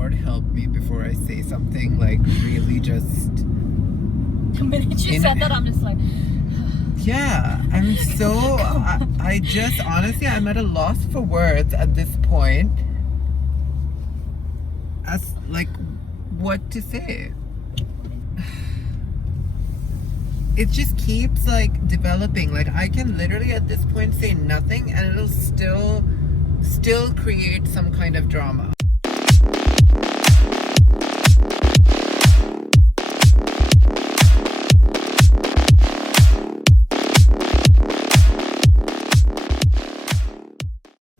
Lord help me before I say something like really just... The minute you said that, I'm just like... Yeah, I'm so... I just, honestly, I'm at a loss for words at this point. As, like, what to say. It just keeps, like, developing. Like, I can literally at this point say nothing and it'll still create some kind of drama.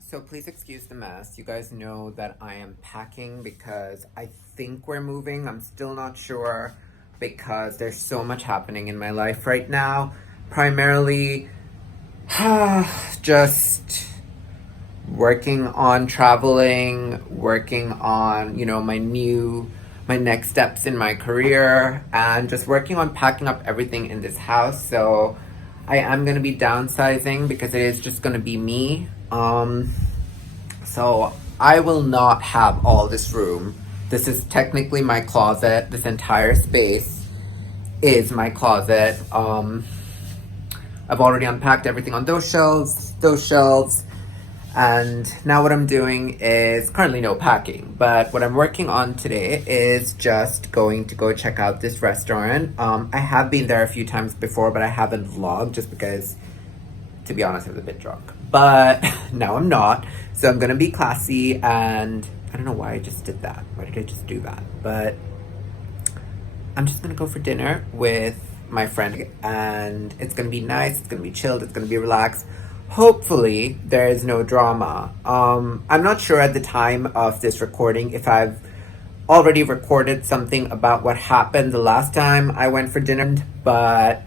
So please excuse the mess. You guys know that I am packing because I think we're moving. I'm still not sure because there's so much happening in my life right now. Primarily, just working on traveling, working on, you know, my next steps in my career, and just working on packing up everything in this house. So I am going to be downsizing because it is just going to be me. So I will not have all this room. This is technically my closet. This entire space is my closet. I've already unpacked everything on those shelves, and now what I'm doing is currently no packing, but what I'm working on today is just going to go check out this restaurant. I have been there a few times before, but I haven't vlogged just because, to be honest, I was a bit drunk. But now I'm not, so I'm gonna be classy, and I don't know why I just did that. Why did I just do that? But I'm just gonna go for dinner with my friend, and it's gonna be nice, it's gonna be chilled, it's gonna be relaxed. Hopefully there is no drama. I'm not sure at the time of this recording if I've already recorded something about what happened the last time I went for dinner, but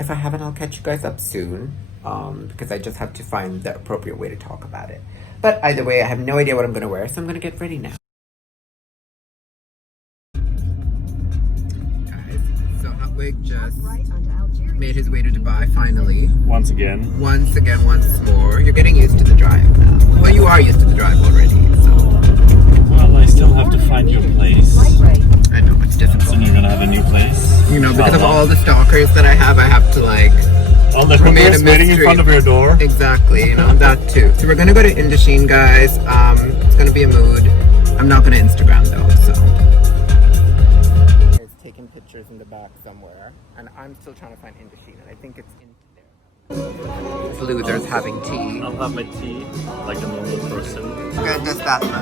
if I haven't, I'll catch you guys up soon. Because I just have to find the appropriate way to talk about it. But either way, I have no idea what I'm going to wear, so I'm going to get ready now. Guys, so Hotwig just made his way to Dubai, finally. Once again, once more. You're getting used to the drive now. Well, you are used to the drive already, so... Well, I still have to find your place. I know, it's difficult. And you're going to have a new place? You know, because of all the stalkers that I have to, like... All the hookers waiting in front of your door. Exactly, you know, that too. So we're gonna go to Indochine, guys. It's gonna be a mood. I'm not gonna Instagram though, so. It's taking pictures in the back somewhere, and I'm still trying to find Indochine, and I think it's in there. Losers having tea. I'll have my tea like a normal person. Good, does that look?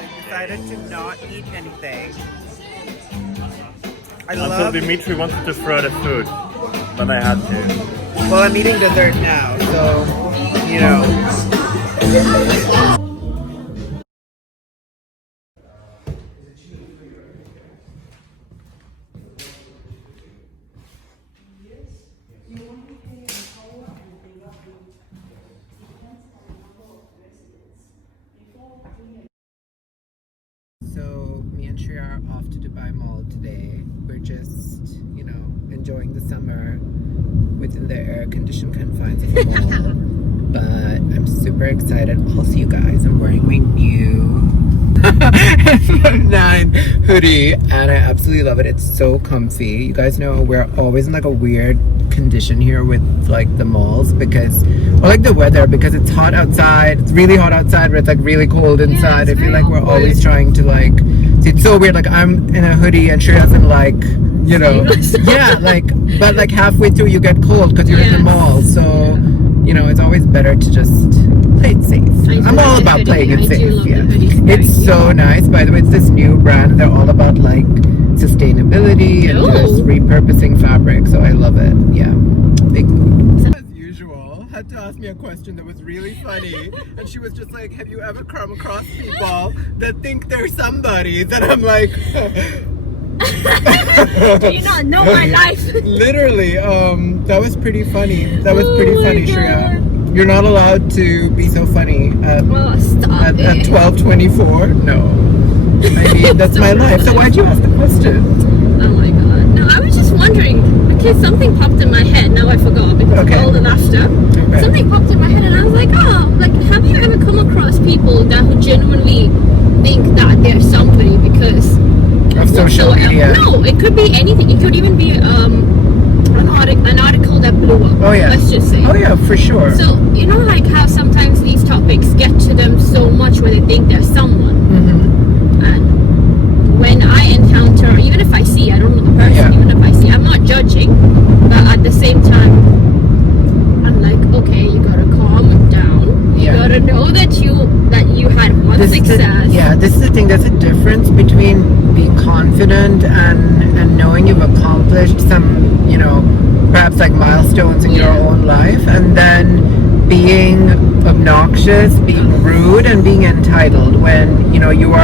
I decided to not eat anything. Until Dmitri wanted to throw the food, but I had to. Well, I'm eating dessert now, so, you know. So, me and Shreya are off to Dubai Mall today. We're just, you know, enjoying the summer within the air-conditioned confines of the mall. But I'm super excited. I'll see you guys. I'm wearing my new 9 hoodie, and I absolutely love it. It's so comfy. You guys know we're always in like a weird condition here with like the malls because, or like the weather, because it's hot outside. It's really hot outside, but it's like really cold inside. I feel like we're always trying to like, it's so weird. Like I'm in a hoodie and Shreya's in like, you know, yeah, like, but like halfway through you get cold because you're in the mall. So, you know, it's always better to just play it safe. I'm all about playing it safe. Yeah. It's so nice. By the way, it's this new brand. They're all about like sustainability and just repurposing fabric. So I love it. Yeah. Big mood. As usual, had to ask me a question that was really funny. And she was just like, have you ever come across people that think they're somebody? That I'm like... Do you not know my life? Literally, that was pretty funny. That was pretty funny, Shreya. You're not allowed to be so funny at 12:24. No, I mean that's my life. So why'd you ask the question? Oh my god! No, I was just wondering because something popped in my head. Now I forgot because of all the laughter. Okay. Something popped in my head, and I was like, oh, like have you ever come across people that who genuinely yeah. No, it could be anything. It could even be an article that blew up. Oh yeah. Let's just say. Oh yeah, for sure. So you know, like how sometimes these topics get to them so much where they think they're someone. Mm-hmm. And when I encounter, even if I see, I don't know the person. Yeah. Even if I see, I'm not judging, but at the same time, I'm like, okay, you gotta calm down. You Yeah. gotta know that you had one success. This is the thing. There's a difference between being confident and knowing you've accomplished some, you know, perhaps like milestones in your own life, and then being obnoxious, being rude, and being entitled when, you know, you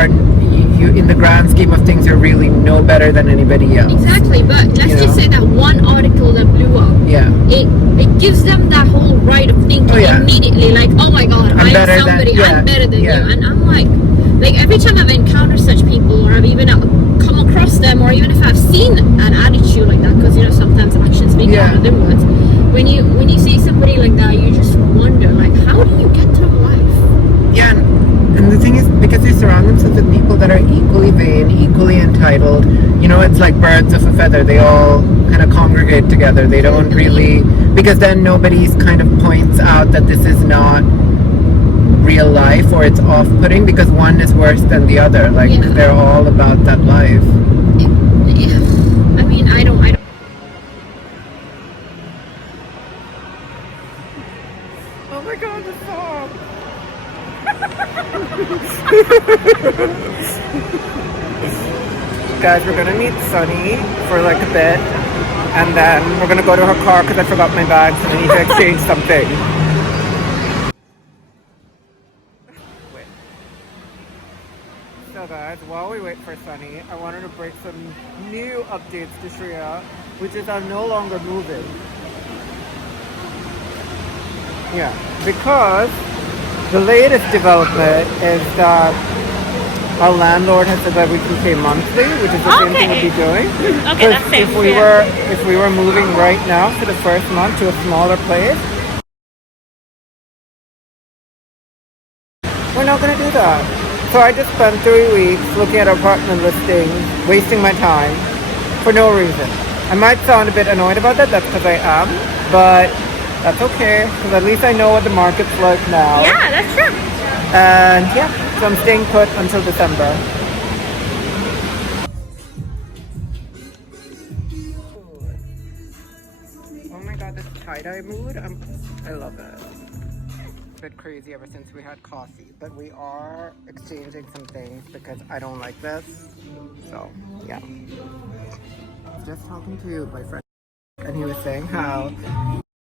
in the grand scheme of things, you're really no better than anybody else. Exactly, but let's just say that one article that blew up. Yeah. It gives them that whole right of thinking immediately, like, oh my god, I'm somebody, I'm better than you. And I'm like every time I've encountered such people, or I've even come across them, or even if I've seen an attitude like that, because you know sometimes actions speak louder than words. When you see somebody like that, you just wonder, like, how do you get through life? Yeah, and the thing is, because they surround themselves with people that are equally vain, equally entitled, you know, it's like birds of a feather. They all kind of congregate together. They don't really, because then nobody's kind of points out that this is not real life, or it's off-putting, because one is worse than the other. Like, they're all about that life. I mean, I don't. Oh my god, the song! Guys, we're gonna meet Sunny for like a bit, and then we're gonna go to her car because I forgot my bags and I need to exchange something. Wait. So guys, while we wait for Sunny, I wanted to break some new updates to Shreya, which is I'm no longer moving. Yeah, because the latest development is that our landlord has said that we can pay monthly, which is the same thing we'd be doing. Okay, that's safe. If we were moving right now for the first month to a smaller place, we're not going to do that. So I just spent 3 weeks looking at apartment listings, wasting my time for no reason. I might sound a bit annoyed about that. That's because I am, but that's okay, because at least I know what the market's like now. Yeah, that's true. And yeah, so I'm staying put until December. Oh my god, this tie-dye mood, I love it. It's a bit crazy ever since we had coffee, but we are exchanging some things because I don't like this. So, yeah. Just talking to my friend, and he was saying how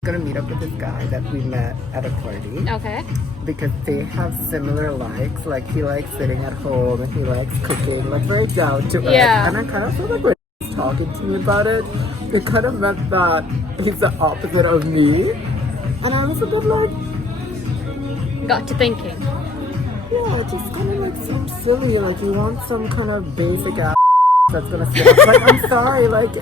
gonna meet up with this guy that we met at a party. Okay. Because they have similar likes. Like, he likes sitting at home and he likes cooking, like very down to earth. Yeah. And I kind of feel like when he's talking to me about it, it kind of meant that he's the opposite of me. And I was a bit like, Got to thinking. yeah, it just kind of like seems silly. Like, you want some kind of basic ass that's gonna sit up. Like, I'm sorry, like,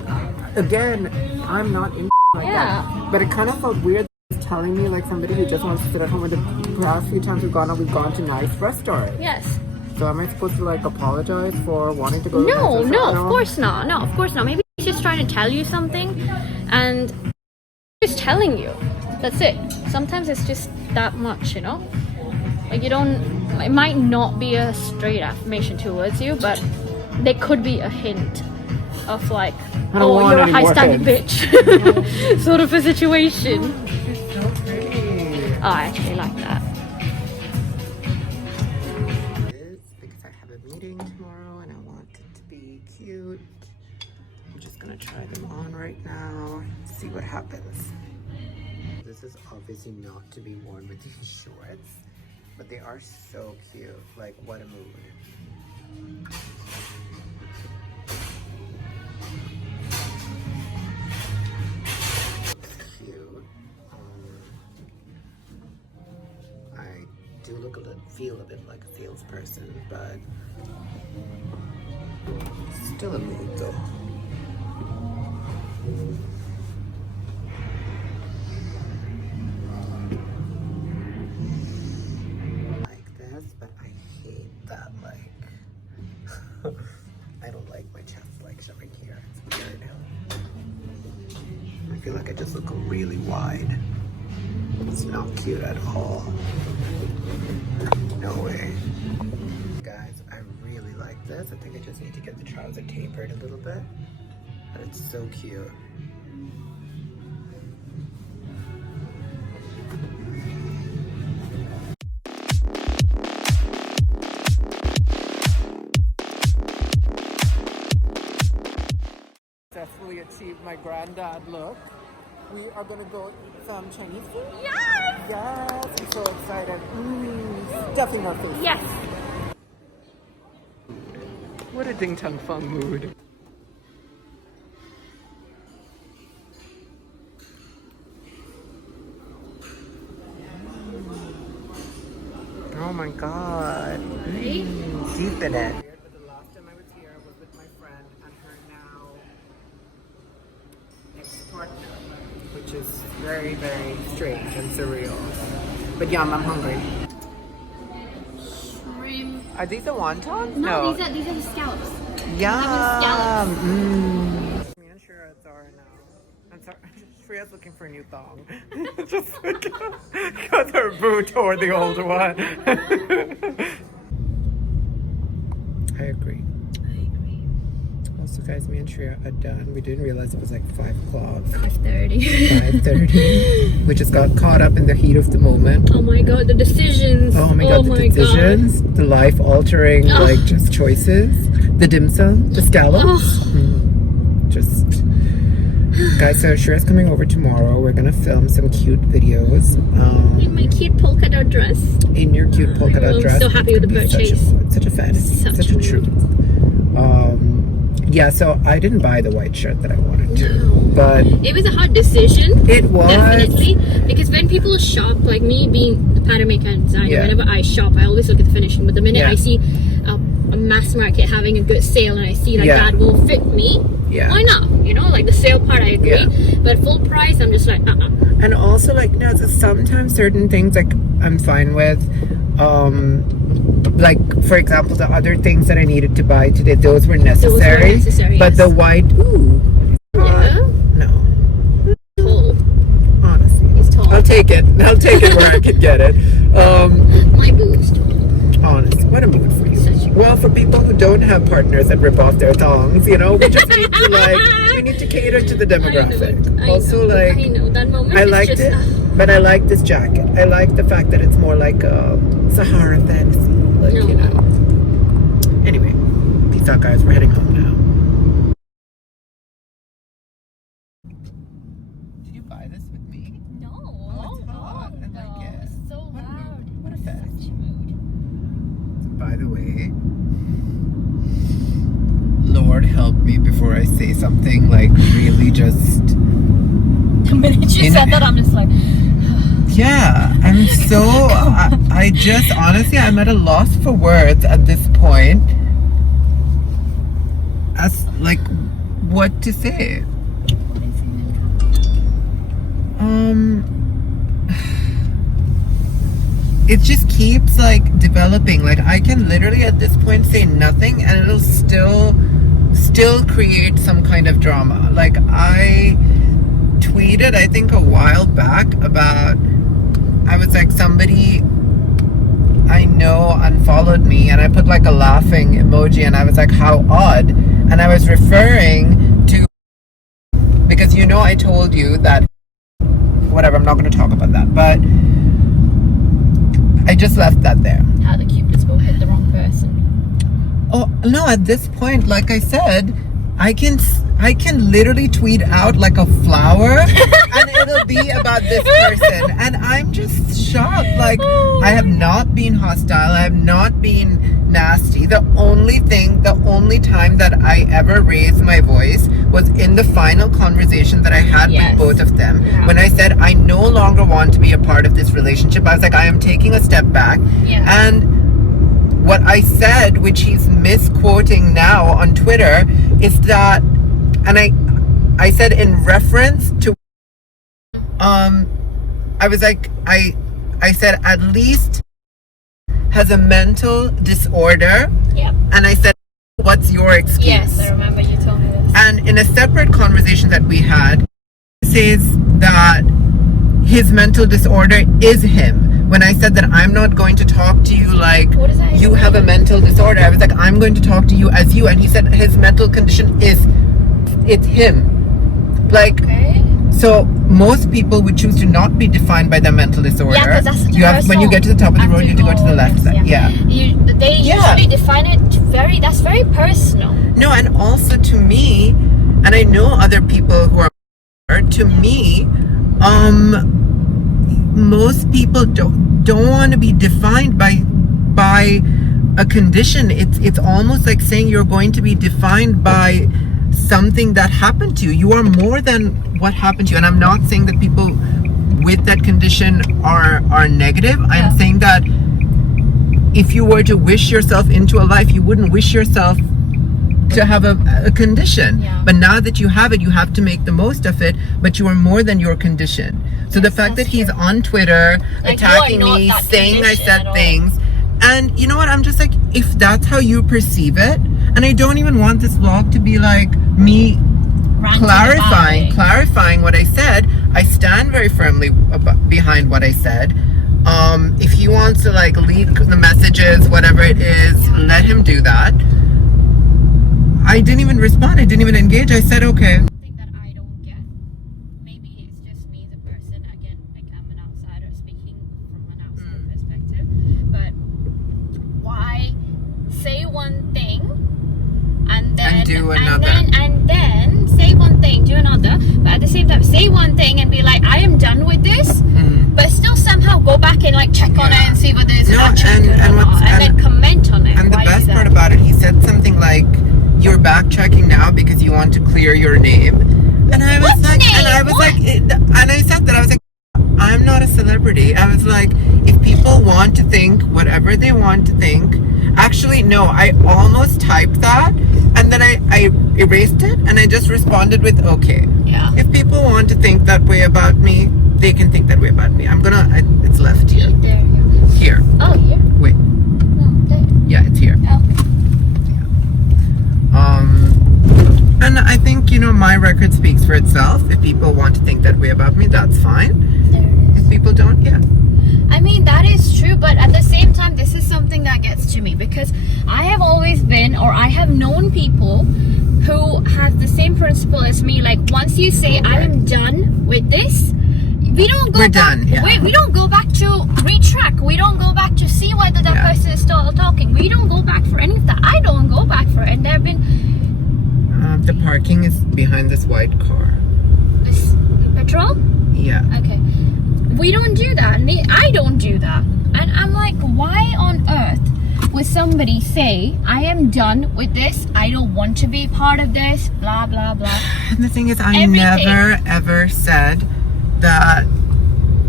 again, I'm not in like that. But it kind of felt weird telling me like somebody who just wants to sit at home. With the past few times we've gone to nice restaurants. Yes. So am I supposed to like apologize for wanting to go to No, a nice no, restaurant? of course not. No, of course not. Maybe he's just trying to tell you something, and he's just telling you. That's it. Sometimes it's just that much, you know. Like, you don't. It might not be a straight affirmation towards you, but there could be a hint of like, oh, you're a high standard bitch, sort of a situation. She's so pretty. Oh, I actually like that. Because I have a meeting tomorrow and I want it to be cute. I'm just gonna try them on right now, see what happens. This is obviously not to be worn with these shorts, but they are so cute. Like, what a mood. I do feel a bit like a salesperson, but still a mood though. Like this, but I hate that, like, I don't like my chest like showing really wide. It's not cute at all. No way. Guys, I really like this. I think I just need to get the trouser tapered a little bit. But it's so cute. Successfully achieved my granddad look. We are gonna go eat some Chinese food. Yes! Yes, I'm so excited. Stuffing our face. Yes! What a ding tang fung mood. Oh my god. Right? Deep in it. But the last time I was here, I was with my friend and her now ex-partner, which is very, very strange and surreal. But yum, I'm hungry. Shrimp. Are these the wontons? No, these are the scallops. Yum. scallops. Me and Shira's are now. I'm sorry. Shreya's looking for a new thong. Just because her boo tore the old one. I agree. Also, guys, me and Shreya are done. We didn't realize it was like 5 o'clock. 5:30. 5:30. We just got caught up in the heat of the moment. Oh my god, the decisions. Oh my god, the decisions. The life-altering, like, just choices. The dim sum, the scallops. Just... Guys, so Shreya's coming over tomorrow. We're gonna film some cute videos. In my cute polka dot dress. In your cute polka dot dress. I'm so happy with the purchase. Such a fantasy. Such a truth. Yeah, so I didn't buy the white shirt that I wanted to, but it was a hard decision. It was. Definitely. Because when people shop, like me being the pattern maker and designer, Yeah. whenever I shop, I always look at the finishing. But the minute Yeah. I see a mass market having a good sale and I see like Yeah. that will fit me, Yeah. why not? You know, like the sale part, I agree. Yeah. But full price, I'm just like, And also, like, no, so sometimes certain things, like, I'm fine with. Like, for example, the other things that I needed to buy today, those were necessary. But yes. the white, ooh. Yeah. No. Tall. Honestly. He's tall. I'll take it. I'll take it where I can get it. My boob's tall. Honestly, what a mood for you. Such a- Well, for people who don't have partners that rip off their thongs, you know, we just need to, like, we need to cater to the demographic. I know that moment. I is liked just, it, but I like this jacket. I like the fact that it's more like a Sahara fantasy, like, you know. Anyway, peace out, guys. We're heading home now. Did you buy this with me? No. Oh, it's hot. I like it. It's so What a loud. mood. What a fantasy. Such a mood. By the way, Lord help me before I say something like really just. The minute you said that, I'm just like, Yeah, I'm so. I just honestly, I'm at a loss for words at this point. As like, what to say? It just keeps like developing. Like I can literally at this point say nothing, and it'll still create some kind of drama. Like I tweeted, I think a while back about. I was like, somebody I know unfollowed me, and I put like a laughing emoji, and I was like, how odd. And I was referring to, because you know I told you that, whatever, I'm not going to talk about that, but I just left that there. how the Cupid's bow hit the wrong person. Oh, no, at this point, like I said, I can literally tweet out like a flower and it'll be about this person, and I'm just shocked. Like I have not been hostile, I have not been nasty. The only time that I ever raised my voice was in the final conversation that I had Yes. with both of them. Yeah. When I said I no longer want to be a part of this relationship, I was like, I am taking a step back. Yeah. And what I said, which he's misquoting now on Twitter, is that, and I said in reference to, I was like, I said at least has a mental disorder, Yep. and I said, what's your excuse? Yes, I remember you told me this. And in a separate conversation that we had, says that his mental disorder is him. When I said that I'm not going to talk to you like What does that you even have a mean? mental disorder, I was like, I'm going to talk to you as you. And he said his mental condition is, it's him. Like, Okay. so most people would choose to not be defined by their mental disorder. Yeah, because that's such a you have, when you get to the top of the road, you have to go to the left side. Yeah. They Yeah. usually define it that's very personal. No, and also to me, and I know other people who are, to me, most people don't want to be defined by a condition. It's almost like saying you're going to be defined by something that happened to you. You are more than what happened to you. And I'm not saying that people with that condition are negative. I'm saying that if you were to wish yourself into a life, you wouldn't wish yourself to have a condition. Yeah. But now that you have it, you have to make the most of it. But you are more than your condition. So the fact that that's he's true. on Twitter Like, you attacking are not me, that saying I condition said at all. things, and you know what? I'm just like, if that's how you perceive it, and I don't even want this vlog to be like me Ranting about it. clarifying what I said. I stand very firmly behind what I said. If he wants to like leak the messages, whatever it is, let him do that. I didn't even respond. I didn't even engage. I said okay. Thing that I don't get. Maybe it's just me, the person. Again, like I'm an outsider speaking from an outside perspective. But why say one thing and then And do another. and then say one thing, do another, but at the same time say one thing and be like, I am done with this, but still somehow go back and like check on it and see whether it's No, actually good or not, and then comment on it. And the Why do best that? part about it, he said something like, "You're backtracking now because you want to clear your name." And I was What like, name? and I was What? like, and I said that I was like, I'm not a celebrity. I was like, if people want to think whatever they want to think. Actually, no, I almost typed that, and then I erased it, and I just responded with okay. Yeah. If people want to think that way about me, they can think that way about me. It's left here. There. Here. Oh, here. Wait. No, there. Yeah, it's here. Oh. And I think, my record speaks for itself. If people want to think that way about me, that's fine. There it is. If people don't, yeah. I mean, that is true, but at the same time, this is something that gets to me because I have always been, or I have known people who have the same principle as me. Like, once you say, I am done with this, we don't go We're back. done, yeah. We don't go back to retrack. We don't go back to see whether that Yeah. person is still talking. We don't go back for any of that. I don't go back for it. And there have been The parking is behind this white car. this petrol. Yeah. Okay. We don't do that. I don't do that. And I'm like, why on earth would somebody say, I am done with this, I don't want to be part of this, blah, blah, blah. And the thing is, I Everything. never ever said that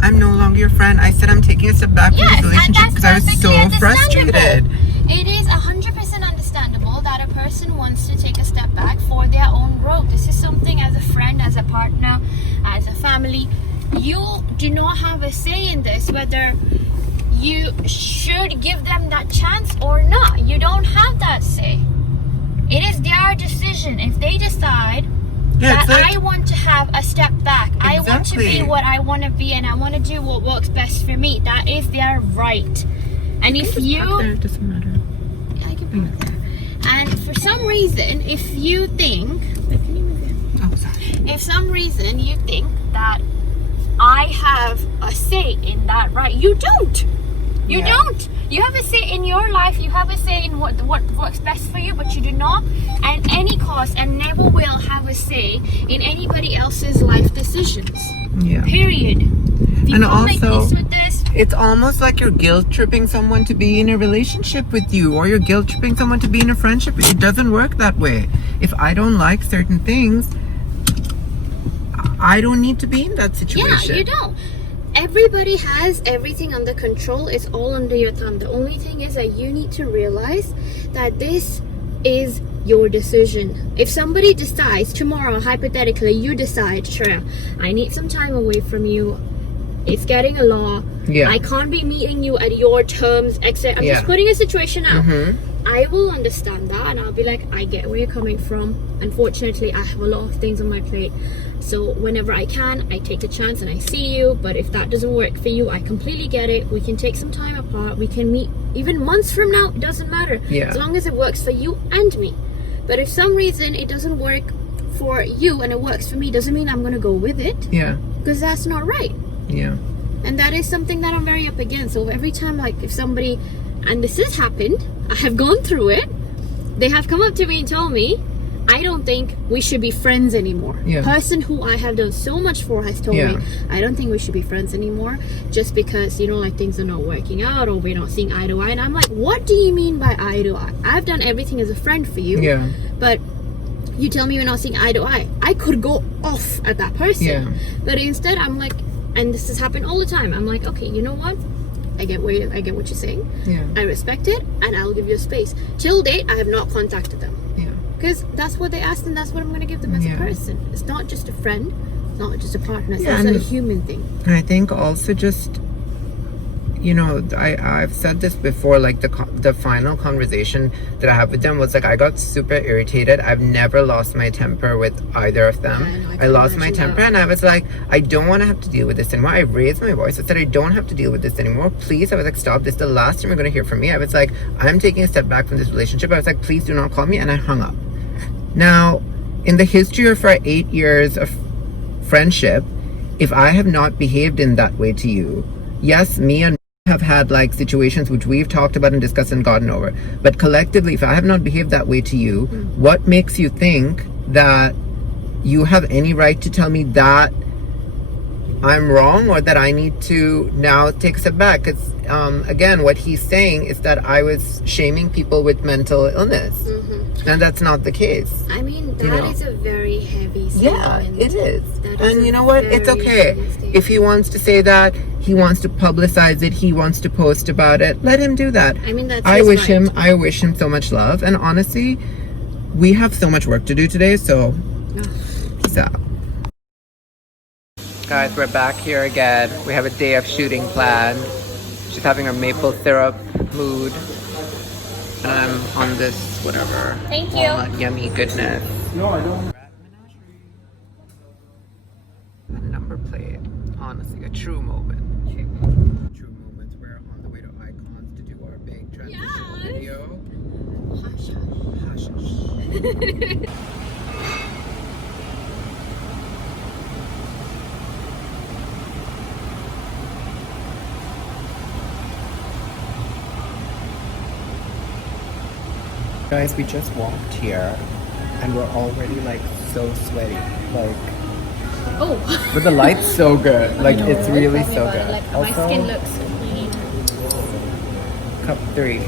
I'm no longer your friend. I said I'm taking a step back from Yes, this and relationship that's because I was perfectly so understandable. frustrated. It is 100% understandable that a person wants to take a step back for their own growth. This is something as a friend, as a partner, as a family. You do not have a say in this, whether you should give them that chance or not. You don't have that say. It is their decision. If they decide Yeah, that it's like, I want to have a step back, I want to be Exactly. what I want to be, and I want to do what works best for me, that is their right. And if just you park there, it doesn't matter. I can park there. And for some reason, if you think, wait, can you move it? Oh, sorry. If some reason you think that I have a say in that, right? You don't. You Yeah. don't. You have a say in your life. You have a say in what works best for you, but you do not, at any cost, and never will have a say in anybody else's life decisions. Yeah. Period. If you And can't make also- peace with this, It's almost like you're guilt tripping someone to be in a relationship with you, or you're guilt tripping someone to be in a friendship. It doesn't work that way. If I don't like certain things, I don't need to be in that situation. yeah, you don't. Everybody has everything under control. It's all under your thumb. The only thing is that you need to realize that this is your decision. If somebody decides tomorrow, hypothetically, you decide, Shreya, I need some time away from you. It's getting a law. Yeah. I can't be meeting you at your terms, etc. I'm Yeah. just putting a situation out. I will understand that, and I'll be like, I get where you're coming from. Unfortunately, I have a lot of things on my plate, so whenever I can, I take a chance and I see you. But if that doesn't work for you, I completely get it. We can take some time apart. We can meet even months from now. It doesn't matter. Yeah. As long as it works for you and me. But if some reason it doesn't work for you and it works for me, doesn't mean I'm gonna go with it. Yeah. Because that's not right. Yeah. And that is something that I'm very up against. So every time, like, if somebody, and this has happened, I have gone through it, they have come up to me and told me, I don't think we should be friends anymore. Yeah. Person who I have done so much for has told me, I don't think we should be friends anymore, just because, you know, like, things are not working out or we're not seeing eye to eye. And I'm like, what do you mean by eye to eye? I've done everything as a friend for you. Yeah. But you tell me we're not seeing eye to eye. I could go off at that person. Yeah. But instead, I'm like, and this has happened all the time, I'm like, okay, you know what? I get what you're saying. Yeah. I respect it, and I'll give you a space. Till date, I have not contacted them. Yeah. Because that's what they asked, and that's what I'm going to give them as a person. It's not just a friend, it's not just a partner, it's also a human thing. And I think also just, you know, I've said this before, like the final conversation that I had with them was like, I got super irritated. I've never lost my temper with either of them. Yeah, I lost my temper and I was like, I don't want to have to deal with this anymore. I raised my voice. I said, I don't have to deal with this anymore. Please. I was like, stop. This is the last time you're going to hear from me. I was like, I'm taking a step back from this relationship. I was like, please do not call me. And I hung up. Now, in the history of our 8 years of friendship, if I have not behaved in that way to you, yes, me and have had like situations which we've talked about and discussed and gotten over, but collectively, if I have not behaved that way to you, what makes you think that you have any right to tell me that I'm wrong or that I need to now take a step back? Because again, what he's saying is that I was shaming people with mental illness, and that's not the case. I mean, that is a very heavy statement. Yeah, it is. That And is you a know what? very It's okay. heavy statement. If he wants to say that, he wants to publicize it, he wants to post about it, let him do that. I mean, that's I his wish right. I wish him so much love. And honestly, we have so much work to do today, so peace out. Guys, we're back here again. We have a day of shooting planned. She's having her maple syrup mood. And I'm on this, whatever. Thank you. Walnut yummy goodness. No, I don't. A number plate. Honestly, a true moment. True moments. We're on the way to Icons to do our big transition video. Hush, hush. Guys, we just walked here and we're already like so sweaty. Like, Oh. but the light's so good. Like, No, it's really tell me so about it. good. Like, Also, my skin looks clean. cup 3.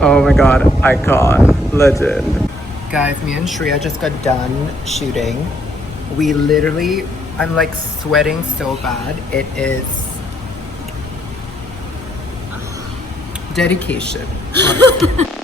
Oh my god, icon, legend. Guys, me and Shreya just got done shooting. We literally, I'm like sweating so bad. It is dedication. honestly.